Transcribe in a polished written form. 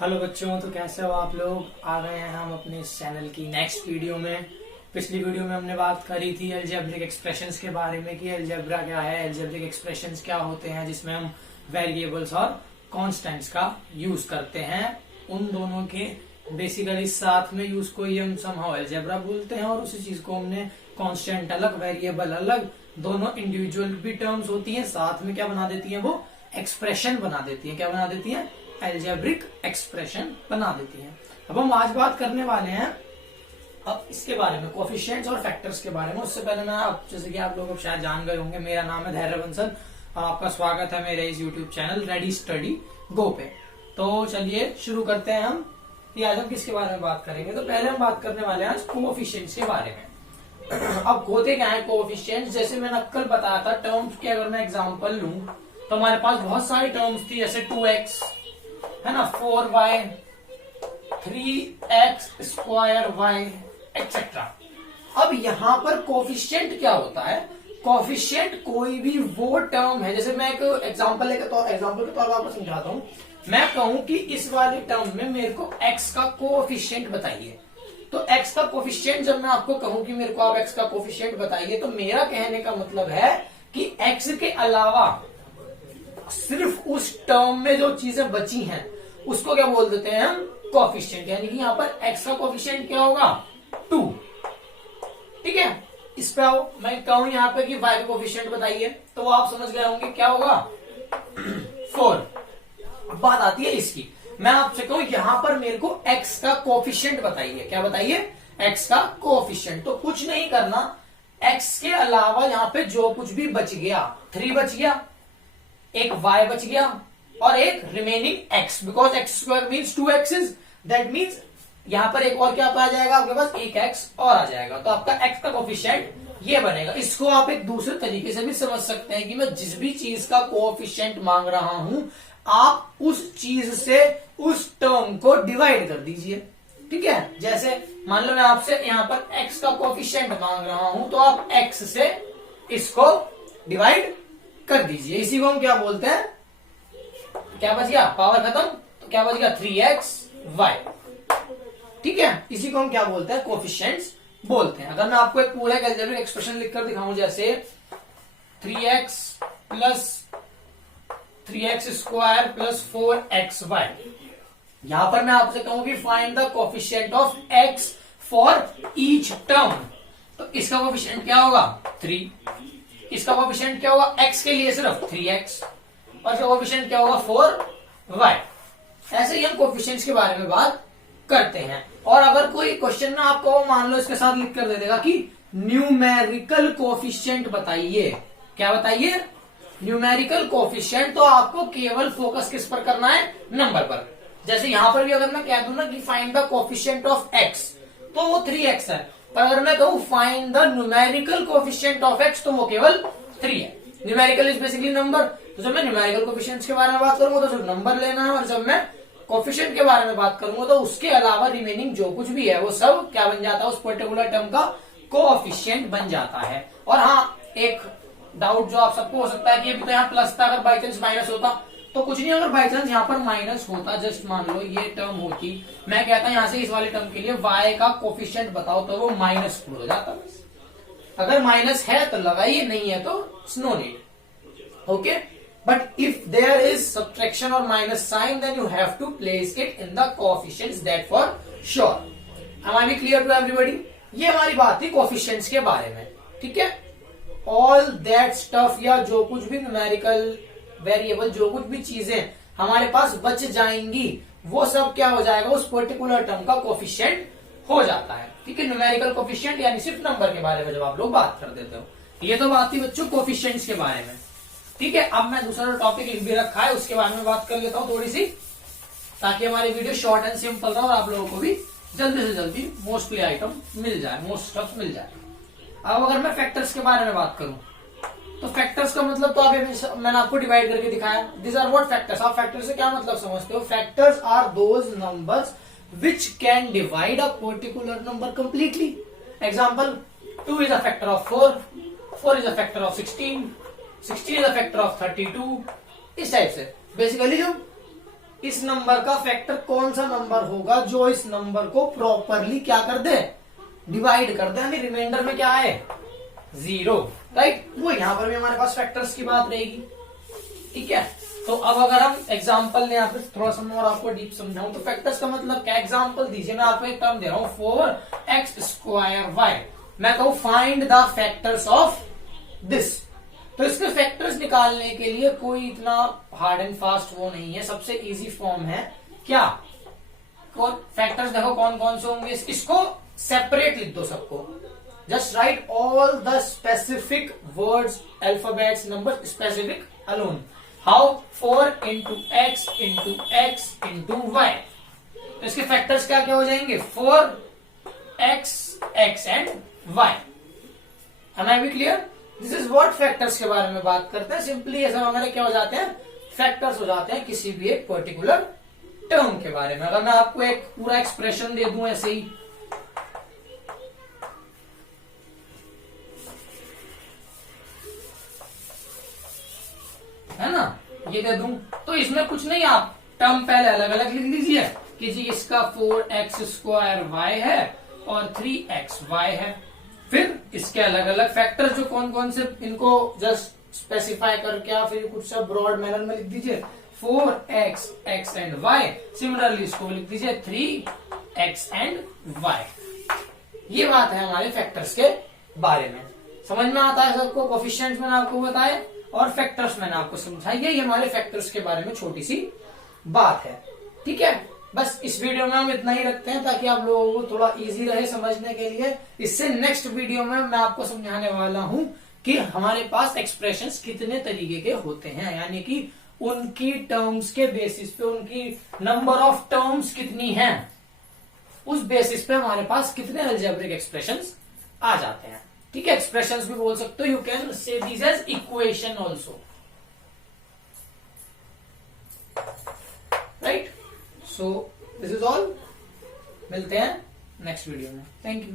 Hello बच्चों, तो कैसे हो आप लोग। आ गए हैं हम अपने इस चैनल की नेक्स्ट वीडियो में। पिछली वीडियो में हमने बात करी थी अलजेब्रिक एक्सप्रेशंस के बारे में कि अलजेब्रा क्या है, अलजेब्रिक एक्सप्रेशंस क्या होते हैं, जिसमें हम वेरिएबल्स और कांस्टेंट्स का यूज करते हैं। उन दोनों के बेसिकली साथ में यूज को ही हम समहाउ अलजेब्रा बोलते हैं, और उसी चीज को हमने कांस्टेंट अलग वेरिएबल अलग दोनों इंडिविजुअल भी टर्म्स होती हैं, साथ में क्या बना देती हैं, वो एक्सप्रेशन बना देती है। क्या बना देती है? एल्जेब्रिक एक्सप्रेशन बना देती है। अब हम आज बात करने वाले हैं अब इसके बारे में, कोफिशिएंट्स और फैक्टर्स के बारे में। उससे पहले मैं जैसे कि आप लोग अब शायद जान गए होंगे, मेरा नाम है धैर्य बंसल और आपका स्वागत है मेरे इस यूट्यूब चैनल रेडी स्टडी गो पे। तो चलिए शुरू करते हैं हम कि आज हम किसके बारे में बात करेंगे। तो पहले हम बात करने वाले हैं आज कोफिशिएंट्स के बारे में। अब होते क्या है कोफिशिएंट्स, जैसे मैंने कल बताया था टर्म्स की अगर मैं एग्जांपल लूं तो हमारे पास बहुत सारी टर्म्स थी, जैसे 2x है ना, 4y, 3x square y etcetera. अब यहां पर कोफिशिएंट क्या होता है? कोफिशिएंट कोई भी वो टर्म है, जैसे मैं एक एग्जांपल के तौर पर आपको समझाता हूं। मैं कहूं कि इस वाले टर्म में मेरे को x का कोफिशिएंट बताइए, तो x का कोफिशिएंट जब मैं आपको कहूं कि मेरे को आप x का कोफिशिएंट बताइए, तो मेरा कहने का मतलब है कि x के अलावा सिर्फ उस टर्म में जो चीजें बची हैं उसको क्या बोल देते हैं हम? कोफिशिएंट। यानी कि यहां पर x का कोफिशिएंट क्या होगा? 2। ठीक है, इस पे आओ, मैं कहूं यहां पे कि y का कोफिशिएंट बताइए, तो वो आप समझ गए होंगे क्या होगा? 4। अब बात आती है इसकी, मैं आपसे कहूं यहां पर मेरे को x का कोफिशिएंट बताइए। क्या बताइए? x का कोफिशिएंट। तो कुछ नहीं करना, x के अलावा यहां पे जो कुछ भी बच गया, 3 बच गया, एक y बच गया और एक remaining x, because x square means 2x's, that means यहां पर एक और क्या आ जाएगा आपके पास? एक x और आ जाएगा। तो आपका x का कोफिशिएंट ये बनेगा। इसको आप एक दूसरे तरीके से भी समझ सकते हैं कि मैं जिस भी चीज का कोफिशिएंट मांग रहा हूं, आप उस चीज से उस टर्म को डिवाइड कर दीजिए। ठीक है, जैसे मान लो मैं आपसे यहां पर x का कोफिशिएंट मांग रहा हूं, तो आप x से इसको डिवाइड कर दीजिए। इसी को हम क्या बोलते हैं? क्या बच गया? पावर खत्म, तो क्या बच गया? 3xy। ठीक है, इसी को हम क्या बोलते हैं? कोफिशिएंट्स बोलते हैं। अगर मैं आपको एक पूरा अलजेब्रिक एक्सप्रेशन लिखकर दिखाऊं, जैसे 3x plus 3x square plus 4xy, यहां पर मैं आपसे कहूं कि find the coefficient of x for each term, तो इसका कोफिशिएंट क्या होगा? 3। इसका कोफिशिएंट क्या होगा? x के लिए सिर्फ 3x, और इसका कोफिशिएंट क्या होगा? 4y। ऐसे ही हम कोफिशिएंट्स के बारे में बात करते हैं। और अगर कोई क्वेश्चन में आपको मान लो इसके साथ लिख कर दे देगा कि न्यूमेरिकल कोफिशिएंट बताइए। क्या बताइए? न्यूमेरिकल कोफिशिएंट, तो आपको केवल फोकस किस पर करना है? नंबर पर। जैसे यहां पर भी अगर मैं कह दूं ना कि find the coefficient of x, तो वो 3x है, पर अगर मैं कहूं find the numerical coefficient of x, तो वो केवल 3 है। न्यूमेरिकल इज बेसिकली नंबर, तो जब मैं न्यूमेरिकल कोफिशिएंट्स के बारे में बात करूंगा तो सिर्फ नंबर लेना है, और जब मैं कोफिशिएंट के बारे में बात करूंगा तो उसके अलावा रिमेनिंग जो कुछ भी है वो सब क्या बन जाता है? उस पर्टिकुलर टर्म का कोफिशिएंट बन जाता है। और हाँ, एक डाउट जो आप सबको हो सकता है कि अभी तो यहाँ प्लस था, अगर बाई चांस माइनस होता तो कुछ नहीं, अगर बाई चांस यहाँ पर माइनस होता, जस्ट मान लो ये टर्म होती, मैं कहता यहाँ से इस वाले टर्म के लिए y का कोफिशिएंट बताओ, तो वो -4 हो जाता। अगर माइनस है तो लगाइए, नहीं है तो no need. Okay, but if there is subtraction or minus sign, then you have to place it in the coefficients, that for sure. Am I clear to everybody? ये हमारी बात थी कोफिशिएंट्स के बारे में। ठीक है, all that stuff या जो कुछ भी न्यूमेरिकल वेरिएबल, जो कुछ भी चीजें हमारे पास बच जाएंगी, वो सब क्या हो जाएगा? उस पर्टिकुलर टर्म का कोफिशिएंट हो जाता है। ठीक है, न्यूमेरिकल कोफिशिएंट यानी सिर्फ नंबर के बारे में जब आप लोग बात कर देते हो। ये तो बात थी बच्चों कोफिशिएंट्स के बारे में। ठीक है, अब मैं दूसरा टॉपिक लिख भी रखा है, उसके बारे में बात कर लेता हूं थोड़ी सी, ताकि हमारी वीडियो शॉर्ट एंड सिंपल रहे और आप लोगों को भी जल्दी से जल्दी मोस्टली आइटम मिल जाए, मोस्ट स्टफ मिल जाए। अब अगर मैं फैक्टर्स के बारे में बात करूं, तो फैक्टर्स का मतलब तो आगे मैंने आपको डिवाइड करके दिखाया। This are what factors. आप फैक्टर से क्या मतलब समझते हो? Factors are those numbers which can divide a particular number completely. Example, 2 is a factor of 4, 4 is a factor of 16, 16 is a factor of 32। इस टाइप से बेसिकली जो इस नंबर का फैक्टर कौन सा नंबर होगा जो इस नंबर को प्रॉपरली क्या कर दे, डिवाइड कर दे, यानी रिमाइंडर में क्या है, 0, राइट। वो यहां पर भी हमारे पास फैक्टर्स की बात रहेगी, ठीक है। तो अब अगर हम एग्जांपल लें, फिर थोड़ा सा और आपको डीप समझाऊं, तो फैक्टर्स का मतलब क्या, एग्जांपल दीजिए, मैं आपको एक टर्म दे रहा हूं 4x²y, मैं कहूं find the factors of this. तो इसके फैक्टर्स निकालने के लिए कोई इतना हार्ड एंड फास्ट वो नहीं है, सबसे इजी फॉर्म है क्या, फैक्टर्स देखो कौन कौन से होंगे, इसको सेपरेट लिख दो सबको, just right all the specific words, alphabets, number specific alone. How, 4 into x into x into y। तो इसके फैक्टर्स क्या क्या हो जाएंगे, 4x, x and y। Am I clear? This is what factors के बारे में बात करते हैं। सिंपली ऐसा हमारे क्या हो जाते हैं, फैक्टर्स हो जाते हैं किसी भी एक पर्टिकुलर टर्म के बारे में। अगर मैं आपको एक पूरा एक्सप्रेशन दे दूं ऐसे ही, है ना, ये दे दूं, तो इसमें कुछ नहीं, आप टर्म पहले अलग अलग लिख लीजिए कि जी इसका 4x² है और 3xy है, फिर इसके अलग अलग फैक्टर जो कौन कौन से, इनको जस्ट स्पेसिफाई करके आप फिर कुछ सब ब्रॉड मैनर में लिख दीजिए, 4x, x and y। Similarly इसको लिख दीजिए 3x एंड y। ये बात है हमारे फैक्टर्स के बारे में। समझ में आता है सबको? कोफिशिएंट्स मैंने आपको बताए और फैक्टर्स मैंने आपको समझाया। ये हमारे फैक्टर्स के बारे में छोटी सी बात है, ठीक है। बस इस वीडियो में हम इतना ही रखते हैं ताकि आप लोगों को थोड़ा इजी रहे समझने के लिए। इससे नेक्स्ट वीडियो में मैं आपको समझाने वाला हूं कि हमारे पास एक्सप्रेशंस कितने तरीके के होते हैं, यानी कि उनकी टर्म्स के बेसिस पे, उनकी नंबर ऑफ टर्म्स कितनी हैं, उस बेसिस पे हमारे पास कितने अलजेब्रिक एक्सप्रेशंस आ जाते हैं, ठीक है। एक्सप्रेशंस भी बोल सकते हो, you can say this as equation also, right. So this is all, मिलते हैं नेक्स्ट वीडियो में। Thank you.